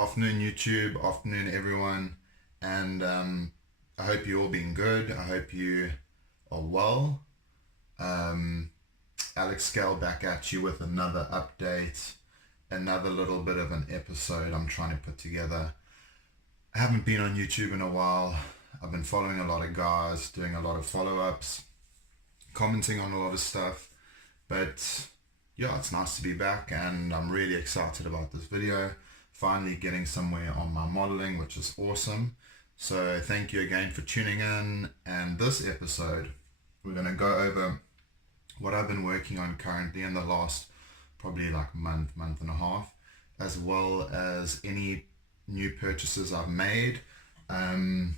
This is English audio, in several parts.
Afternoon YouTube, afternoon everyone, and I hope you all been good. I hope you are well. Um, Alex Scale back at you with another update, another little bit of an episode I'm trying to put together. I haven't been on YouTube in a while. I've been following a lot of guys, doing a lot of follow-ups, commenting on a lot of stuff, but yeah, it's nice to be back and I'm really excited about this video. Finally getting somewhere on my modeling, which is awesome. So thank you again for tuning in. And this episode, we're going to go over what I've been working on currently in the last probably like month and a half, as well as any new purchases I've made, any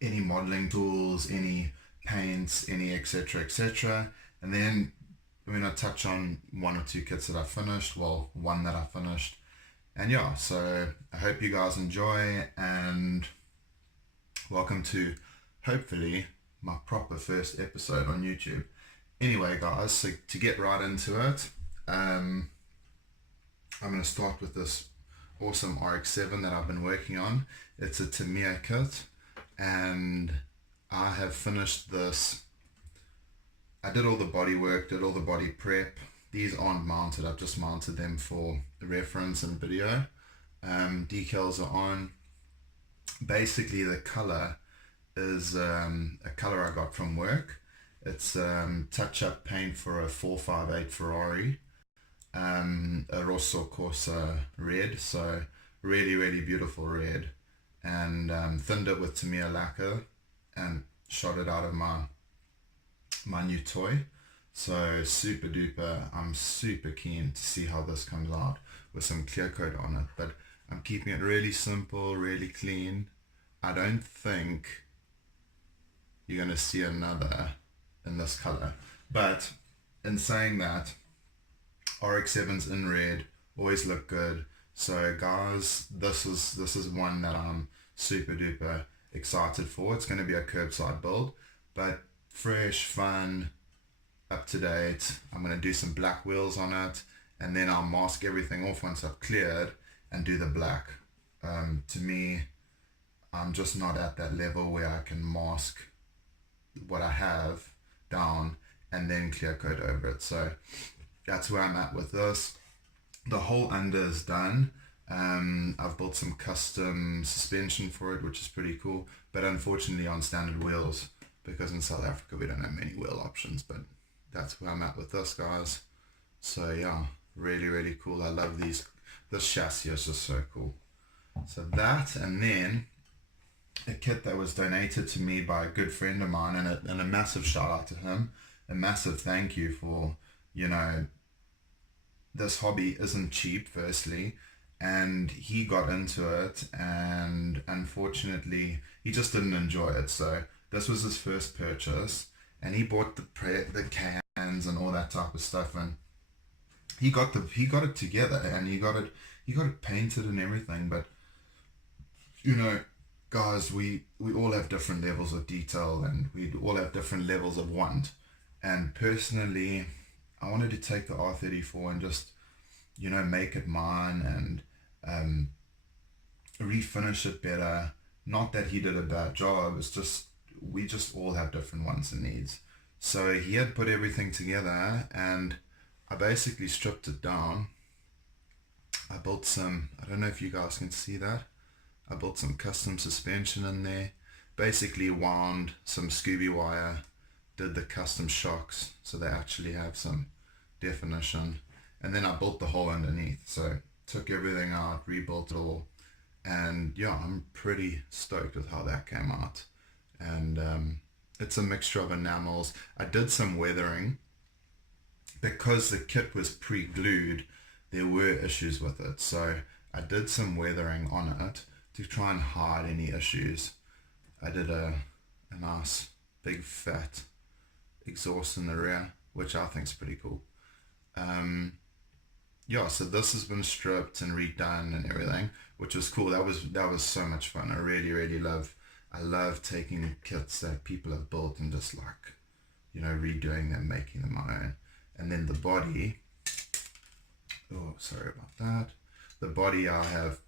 modeling tools, any paints, any etc. And then we're going to touch on one or two kits that I finished, well, one that I finished. And yeah, so I hope you guys enjoy and welcome to hopefully my proper first episode on YouTube. Anyway guys, so to get right into it, I'm going to start with this awesome RX-7 that I've been working on. It's a Tamiya kit and I have finished this. I did all the body work, did all the body prep. These aren't mounted, I've just mounted them for reference and video. Decals are on. Basically the color is a color I got from work. It's touch-up paint for a 458 Ferrari, a Rosso Corsa red, so really beautiful red, and thinned it with Tamiya lacquer and shot it out of my new toy. So super duper, I'm super keen to see how this comes out with some clear coat on it, but I'm keeping it really simple, really clean. I don't think you're going to see another in this color, but in saying that, RX-7s in red always look good. So guys, this is one that I'm super duper excited for. It's going to be a curbside build, but fresh, fun, up to date. I'm going to do some black wheels on it and then I'll mask everything off once I've cleared and do the black. To me, I'm just not at that level where I can mask what I have down and then clear coat over it. So that's where I'm at with this. The whole under is done. I've built some custom suspension for it, which is pretty cool, but unfortunately on standard wheels, because in South Africa we don't have many wheel options, but that's where I'm at with this, guys. So yeah, really cool. I love these. This chassis is just so cool. So that, and then a kit that was donated to me by a good friend of mine, and a massive shout out to him, a massive thank you for, you know, this hobby isn't cheap firstly, and he got into it and unfortunately he just didn't enjoy it. So this was his first purchase and he bought the cans and all that type of stuff, and he got it together and he got it painted and everything. But you know guys, we all have different levels of detail and we all have different levels of want, and personally I wanted to take the R34 and just, you know, make it mine and refinish it better. Not that he did a bad job, it's just we just all have different wants and needs. So he had put everything together and I basically stripped it down. I built some, I don't know if you guys can see that, I built some custom suspension in there, basically wound some Scooby wire, did the custom shocks so they actually have some definition, and then I built the whole underneath. So took everything out, rebuilt it all, and yeah, I'm pretty stoked with how that came out. And it's a mixture of enamels. I did some weathering because the kit was pre-glued. There were issues with it, so I did some weathering on it to try and hide any issues. I did a nice big fat exhaust in the rear, which I think is pretty cool. Yeah, so this has been stripped and redone and everything, which was cool. That was so much fun. I really love, I love taking kits that people have built and just like, you know, redoing them, making them my own. And then the body, oh sorry about that, the body I have,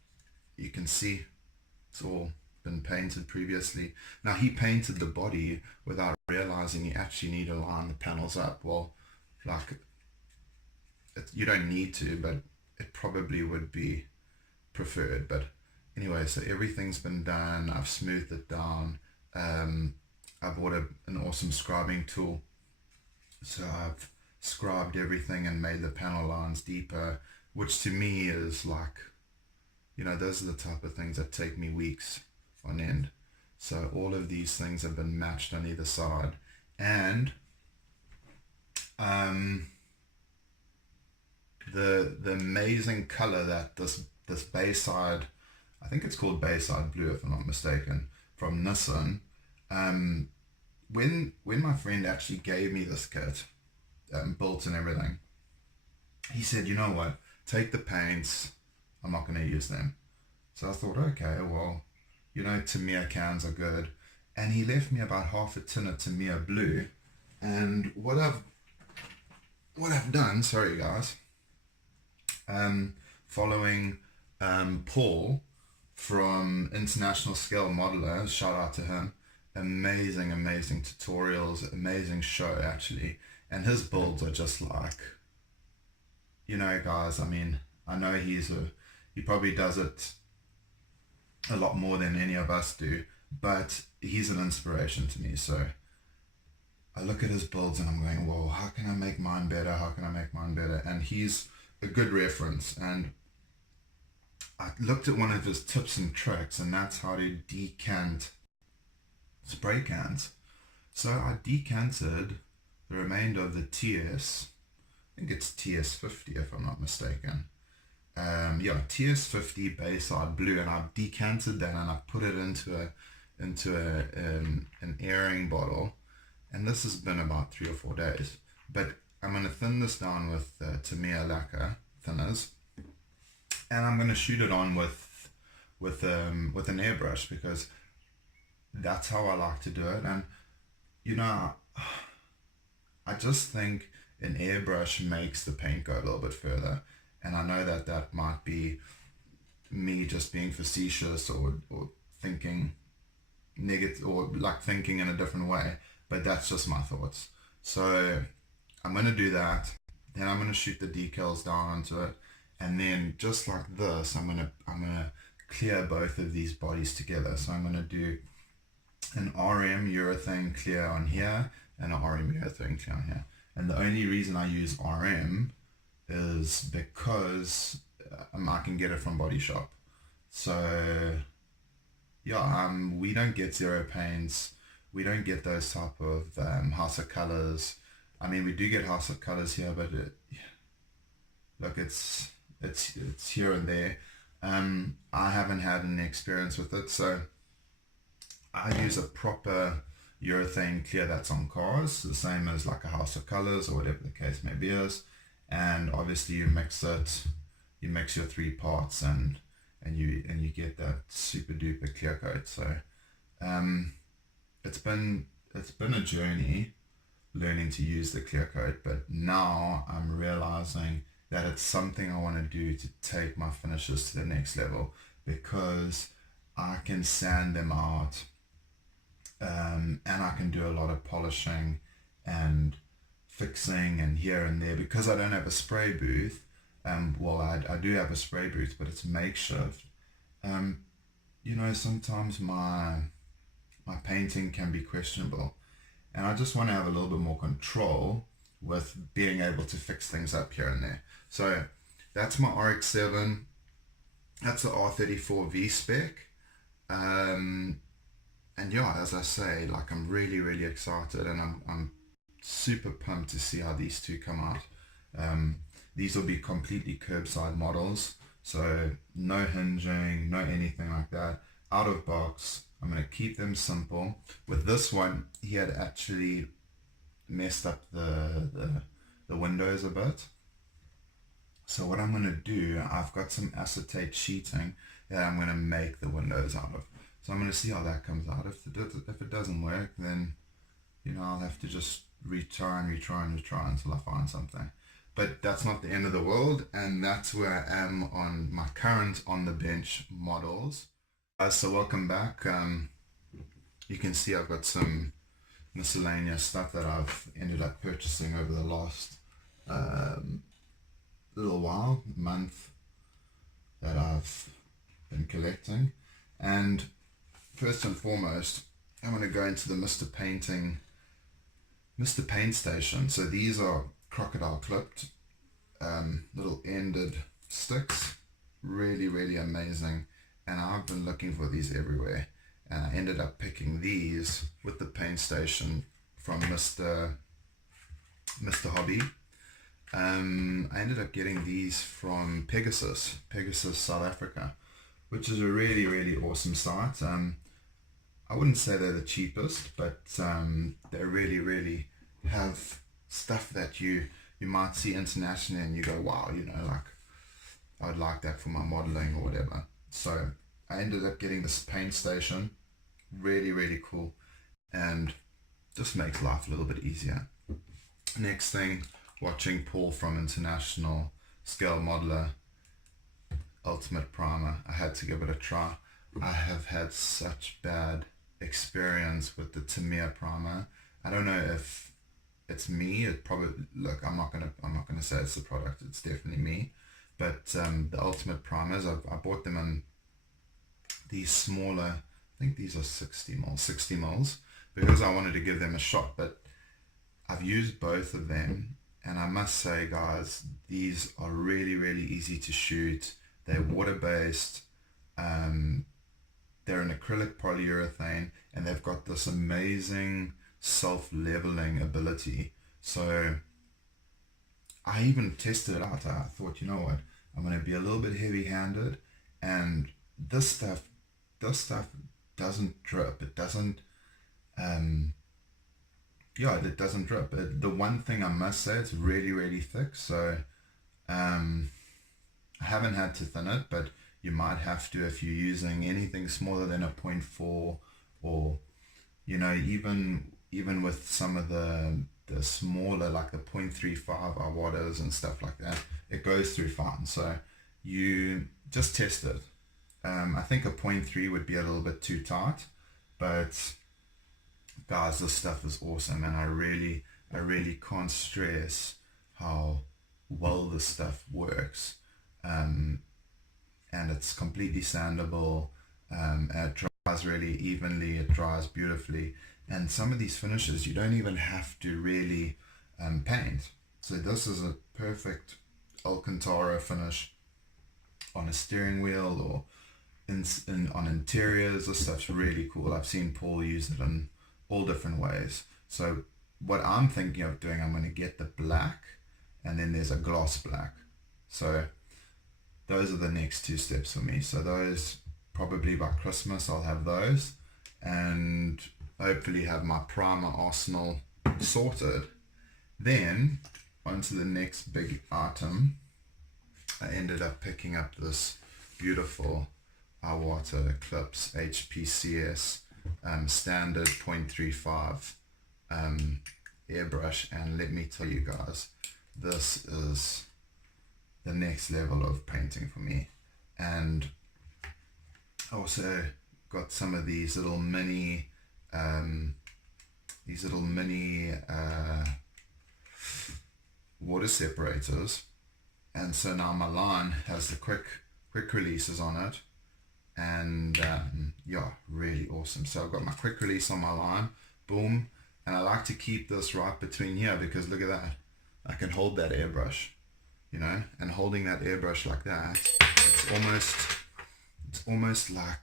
you can see it's all been painted previously. Now he painted the body without realizing you actually need to line the panels up. Well, like you don't need to, but it probably would be preferred. But anyway, so everything's been done. I've smoothed it down. I bought an awesome scribing tool, so I've scribed everything and made the panel lines deeper, which to me is like, you know, those are the type of things that take me weeks on end. So all of these things have been matched on either side, and the amazing color that this Bayside, I think it's called Bayside Blue if I'm not mistaken, from Nissan. When my friend actually gave me this kit, built and everything, he said, you know what, take the paints, I'm not going to use them. So I thought, okay, well, you know, Tamiya cans are good. And he left me about half a tin of Tamiya Blue. And what I've done, sorry guys, following Paul from International Scale Modeler, shout out to him, amazing tutorials, amazing show actually, and his builds are just like, you know guys, I mean, I know he probably does it a lot more than any of us do, but he's an inspiration to me. So I look at his builds and I'm going, whoa, how can I make mine better? How can I make mine better? And he's a good reference. And I looked at one of his tips and tricks, and that's how to decant spray cans. So I decanted the remainder of the TS, I think it's TS50 if I'm not mistaken. Yeah, TS50 Bayside Blue, and I've decanted that and I've put it into an airing bottle, and this has been about 3 or 4 days. But I'm going to thin this down with Tamiya lacquer thinners, and I'm going to shoot it on with an airbrush, because that's how I like to do it. And you know, I just think an airbrush makes the paint go a little bit further. And I know that might be me just being facetious or thinking negative, or like thinking in a different way, but that's just my thoughts. So I'm going to do that, then I'm going to shoot the decals down onto it, and then just like this, I'm going to clear both of these bodies together. So I'm going to do an RM urethane clear on here and an RM urethane clear on here. And the only reason I use RM is because I can get it from Body Shop. So yeah, we don't get zero paints. We don't get those type of House of Colors. I mean, we do get House of Colors here, but look, it's here and there. I haven't had any experience with it, so I use a proper urethane clear that's on cars, the same as like a House of Colors or whatever the case may be is. And obviously you mix your 3 parts, and you get that super duper clear coat. So it's been a journey learning to use the clear coat, but now I'm realizing that it's something I want to do to take my finishes to the next level, because I can sand them out, and I can do a lot of polishing and fixing and here and there, because I don't have a spray booth. Well, I do have a spray booth, but it's makeshift. You know, sometimes my painting can be questionable, and I just want to have a little bit more control with being able to fix things up here and there. So that's my RX-7. That's the R34 V-Spec. And yeah, as I say, like, I'm really excited, and I'm super pumped to see how these two come out. These will be completely curbside models, so no hinging, no anything like that, out of box. I'm going to keep them simple. With this one, he had actually messed up the windows a bit. So what I'm going to do, I've got some acetate sheeting that I'm going to make the windows out of. So I'm going to see how that comes out. If it doesn't work, then, you know, I'll have to just retry until I find something. but that's not the end of the world, and that's where I am on my current on the bench models. So welcome back. You can see I've got some miscellaneous stuff that I've ended up purchasing over the last um, little while, month, that I've been collecting. And first and foremost, I want to go into the Mr. Paint Station. So these are crocodile clipped little ended sticks, really, really amazing. And I've been looking for these everywhere, and I ended up picking these with the Paint Station from Mr. Hobby. I ended up getting these from Pegasus South Africa, which is a really, really awesome site. I wouldn't say they're the cheapest, but they really, really have stuff that you might see internationally and you go, wow, like I would like that for my modeling or whatever. So I ended up getting this Paint Station, really, really cool, and just makes life a little bit easier. Next thing, watching Paul from International Scale Modeler Ultimate Primer. I had to give it a try. I have had such bad experience with the Tamiya primer. I don't know if it's me. It probably, look, I'm not gonna say it's the product. It's definitely me. But the Ultimate Primers, I bought them in these smaller, I think these are 60 mils, because I wanted to give them a shot. But I've used both of them, and I must say, guys, these are really, really easy to shoot. They're water-based. They're an acrylic polyurethane, and they've got this amazing self-leveling ability. So I even tested it out. I thought, you know what, I'm going to be a little bit heavy-handed, and this stuff doesn't drip. It doesn't, it doesn't drip. The one thing I must say, it's really, really thick. So I haven't had to thin it, but you might have to if you're using anything smaller than a 0.4, or even with some of the smaller, like the 0.35 Awadas and stuff like that, it goes through fine. So you just test it. I think a 0.3 would be a little bit too tight, but guys, this stuff is awesome, and I really can't stress how well this stuff works. And it's completely sandable, and it dries really evenly, it dries beautifully, and some of these finishes you don't even have to really paint. So this is a perfect Alcantara finish on a steering wheel or on interiors. This stuff's really cool. I've seen Paul use it in all different ways. So what I'm thinking of doing, I'm going to get the black, and then there's a gloss black. So those are the next two steps for me. So those, probably by Christmas I'll have those, and hopefully have my primer arsenal sorted. Then on to the next big item. I ended up picking up this beautiful Iwata Eclipse HPCS standard 0.35 airbrush, and let me tell you guys, this is the next level of painting for me. And I also got some of these little mini water separators, and so now my line has the quick releases on it, and really awesome. So I've got my quick release on my line, boom, and I like to keep this right between here, because look at that, I can hold that airbrush, and holding that airbrush like that, it's almost like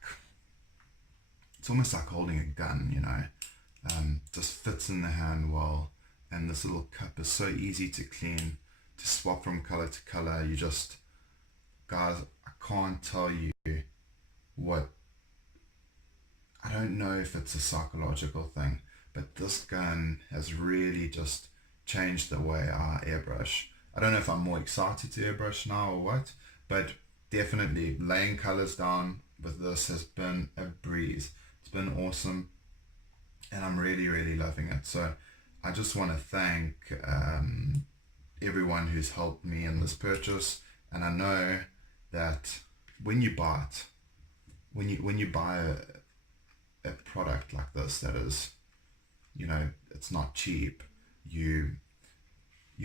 holding a gun, just fits in the hand well, and this little cup is so easy to clean, to swap from color to color. Guys, I can't tell you what, I don't know if it's a psychological thing, but this gun has really just changed the way I airbrush. I don't know if I'm more excited to airbrush now or what, but definitely laying colors down with this has been a breeze. It's been awesome, and I'm really, really loving it. So I just want to thank everyone who's helped me in this purchase. And I know that when you buy it, when you buy a product like this that is, it's not cheap, you're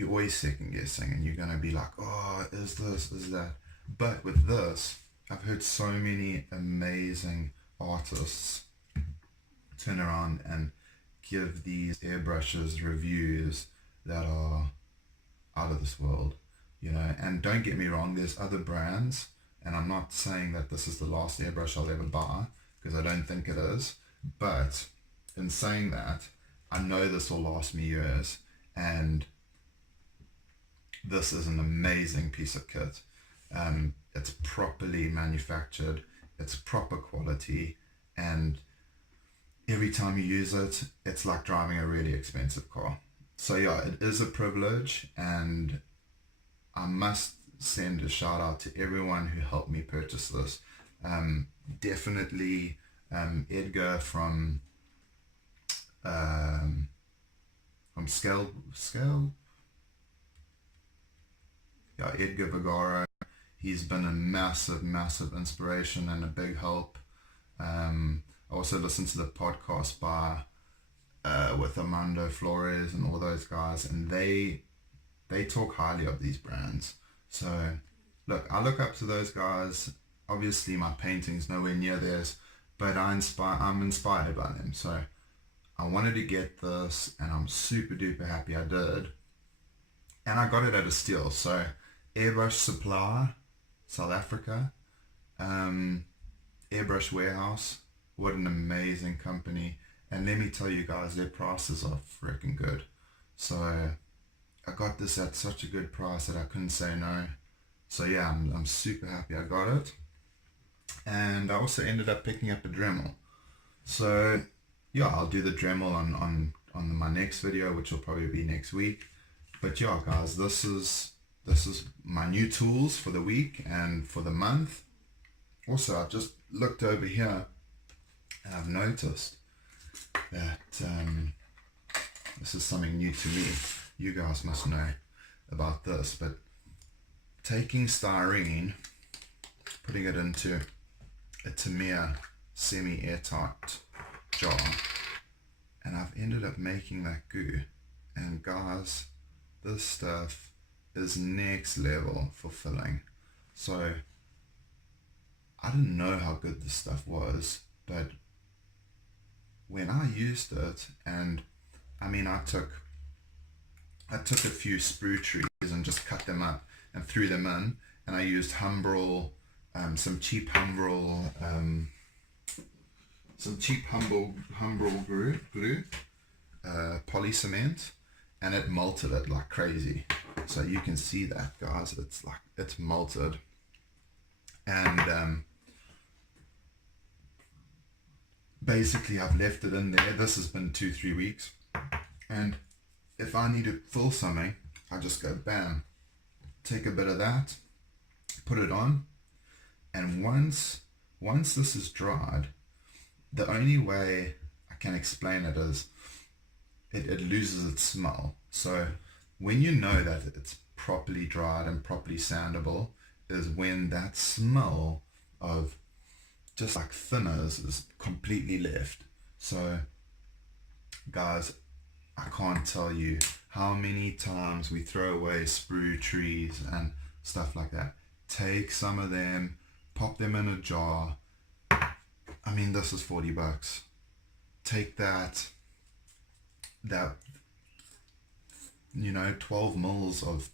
always second guessing, and you're gonna be like, oh, is this, is that? But with this, I've heard so many amazing artists turn around and give these airbrushes reviews that are out of this world, and don't get me wrong, there's other brands, and I'm not saying that this is the last airbrush I'll ever buy, because I don't think it is, but in saying that, I know this will last me years, and this is an amazing piece of kit. It's properly manufactured, it's proper quality, and every time you use it, it's like driving a really expensive car. So yeah, it is a privilege, and I must send a shout out to everyone who helped me purchase this. Definitely Edgar from Scale. Yeah, Edgar Vigaro. He's been a massive inspiration and a big help. I also listened to the podcast with Armando Flores and all those guys, and they talk highly of these brands. So look, I look up to those guys. Obviously my painting's nowhere near theirs, but I'm inspired by them. So I wanted to get this, and I'm super duper happy I did. And I got it at a steal. So Airbrush Supply, South Africa, Airbrush Warehouse, what an amazing company. And let me tell you guys, their prices are freaking good. So I got this at such a good price that I couldn't say no. So yeah, I'm super happy I got it. And I also ended up picking up a Dremel. So yeah, I'll do the Dremel on my next video, which will probably be next week. But yeah, guys, this is my new tools for the week and for the month. Also, I've just looked over here and I've noticed that this is something new to me. You guys must know about this, but taking styrene, putting it into a Tamiya semi-airtight jar, and I've ended up making that goo. And guys, this stuff is next level for filling. So I didn't know how good this stuff was, but when I used it, and I mean, I took a few sprue trees and just cut them up and threw them in, and I used Humbrol, some cheap Humbrol glue, poly cement, and it melted it like crazy. So you can see that, guys, it's melted. And basically I've left it in there. This has been 2-3 weeks, and if I need to fill something, I just go bam, take a bit of that, put it on, and once this is dried, the only way I can explain it is it loses its smell. So when you know that it's properly dried and properly sandable is when that smell of just like thinners is completely left. So guys, I can't tell you how many times we throw away sprue trees and stuff like that. Take some of them, pop them in a jar. I mean, this is $40. Take that 12 mils of,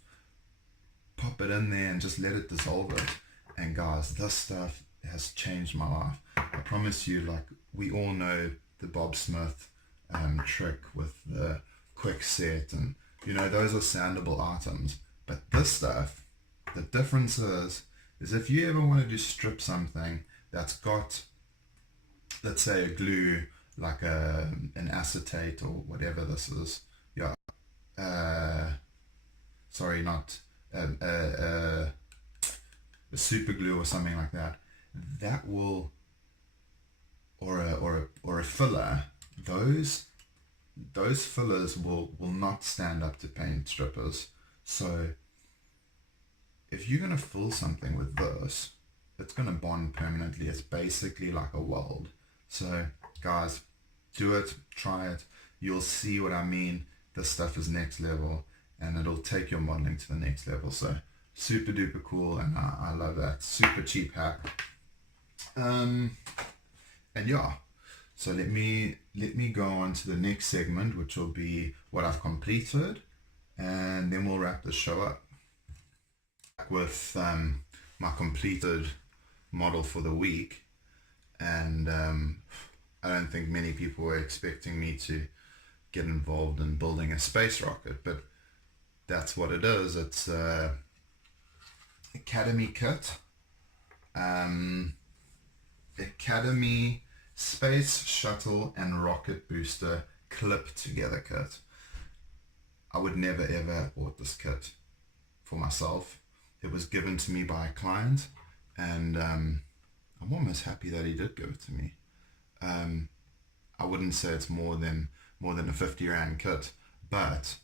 pop it in there and just let it dissolve it. And guys, this stuff has changed my life. I promise you, like, we all know the Bob Smith trick with the quick set, and those are sandable items. But this stuff, the difference is if you ever wanted to strip something that's got, let's say, a glue, like an acetate or whatever this is, yeah, sorry, not a super glue or something like that, that will, or a filler, those fillers will not stand up to paint strippers. So if you're going to fill something with this, it's going to bond permanently. It's basically like a weld. So guys, do it, try it. You'll see what I mean. This stuff is next level, and it'll take your modeling to the next level. So super duper cool, and I love that. Super cheap hack. And yeah, so let me go on to the next segment, which will be what I've completed, and then we'll wrap the show up with my completed model for the week. And I don't think many people were expecting me to get involved in building a space rocket, but that's what it is. It's a Academy kit, Academy Space Shuttle and Rocket Booster clip together kit. I would never ever have bought this kit for myself. It was given to me by a client, and I'm almost happy that he did give it to me. I wouldn't say it's more than a 50 rand kit, but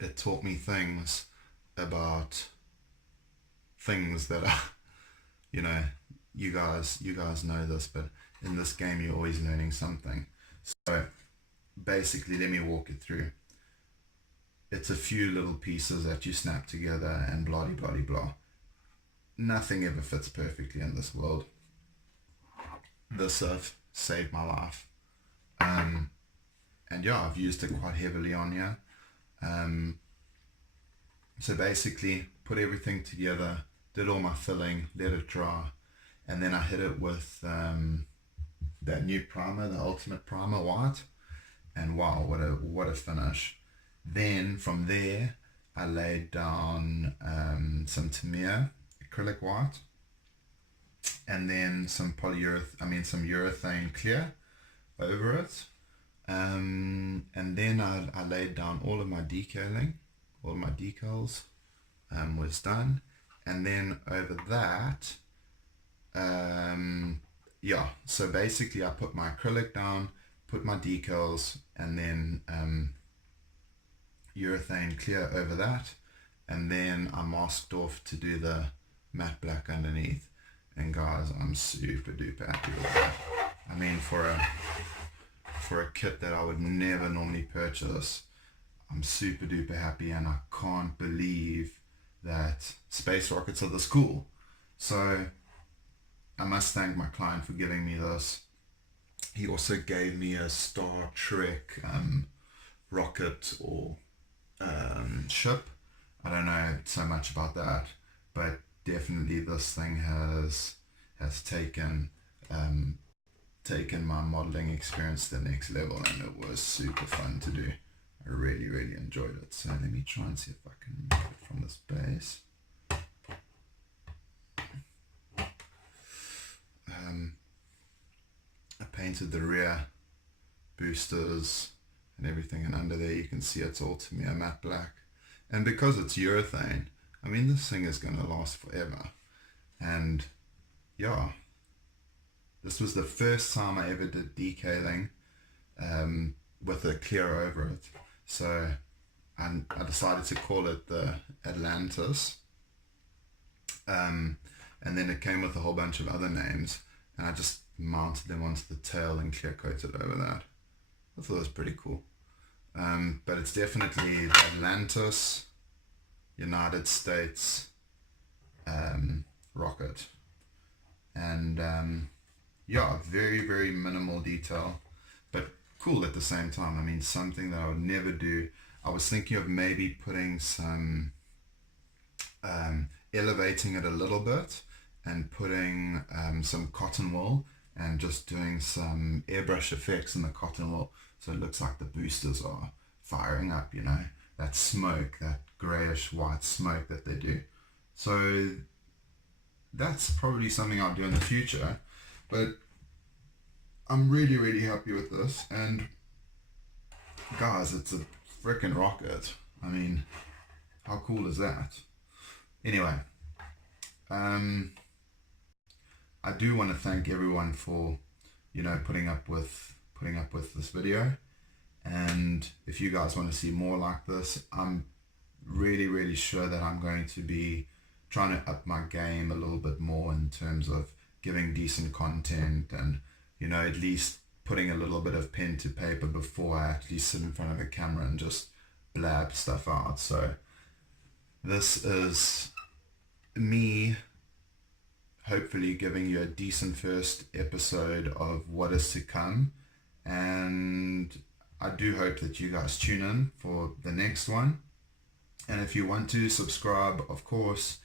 it taught me things about things that are, you know, you guys know this, but in this game you're always learning something. So basically, let me walk it through. It's a few little pieces that you snap together and blah blah blah. Nothing ever fits perfectly in this world. This stuff saved my life. And yeah, I've used it quite heavily on here. So basically, put everything together, did all my filling, let it dry, and then I hit it with that new primer, the Ultimate Primer White, and wow, what a finish. Then from there, I laid down some Tamiya acrylic white, and then some urethane clear over it. And then I laid down all of my decaling, all my decals was done. And then over that, yeah, so basically I put my acrylic down, put my decals, and then urethane clear over that, and then I masked off to do the matte black underneath. And guys, I'm super duper happy with that. I mean, for a kit that I would never normally purchase, I'm super duper happy, and I can't believe that space rockets are this cool. So I must thank my client for giving me this. He also gave me a Star Trek rocket or ship. I don't know so much about that, but definitely this thing has taken my modeling experience to the next level, and it was super fun to do. I really enjoyed it. So let me try and see if I can move it from this base. I painted the rear boosters and everything, and under there you can see it's all Tamiya matte black. And because it's urethane, I mean, this thing is going to last forever. And yeah, this was the first time I ever did decaling with a clear over it. So I decided to call it the Atlantis. And then it came with a whole bunch of other names, and I just mounted them onto the tail and clear coated over that. I thought it was pretty cool. But it's definitely Atlantis, United States rocket. And yeah, very minimal detail, but cool at the same time. I mean, something that I would never do. I was thinking of maybe putting some, elevating it a little bit and putting some cotton wool and just doing some airbrush effects in the cotton wool, so it looks like the boosters are firing up, you know, that smoke, that grayish white smoke that they do. So that's probably something I'll do in the future, but I'm really happy with this. And guys, it's a freaking rocket. I mean, how cool is that? Anyway, I do want to thank everyone for, you know, putting up with this video. And if you guys want to see more like this, I'm really sure that I'm going to be trying to up my game a little bit more in terms of giving decent content, and at least putting a little bit of pen to paper before I actually sit in front of the camera and just blab stuff out. So this is me hopefully giving you a decent first episode of what is to come, and I do hope that you guys tune in for the next one. And if you want to subscribe, of course,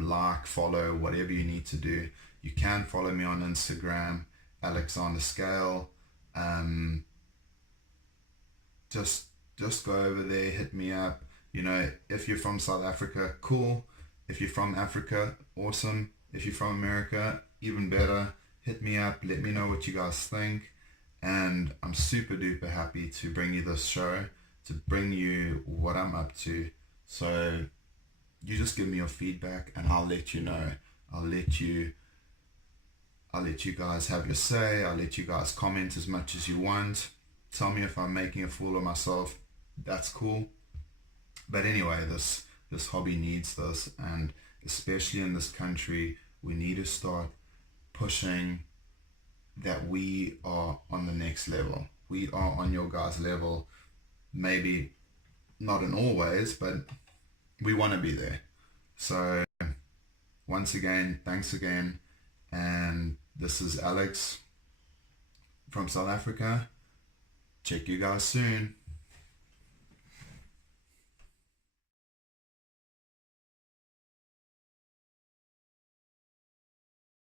like, follow, whatever you need to do. You can follow me on Instagram, Alexander Scale. Just go over there, hit me up. If you're from South Africa, cool. If you're from Africa, awesome. If you're from America, even better. Hit me up, let me know what you guys think. And I'm super duper happy to bring you this show, to bring you what I'm up to. So you just give me your feedback and I'll let you know. I'll let you guys have your say. I'll let you guys comment as much as you want. Tell me if I'm making a fool of myself. That's cool. But anyway, this hobby needs this, and especially in this country, we need to start pushing that we are on the next level. We are on your guys' level. Maybe not in all ways, but we want to be there. So once again, thanks again. And this is Alex from South Africa. Check you guys soon.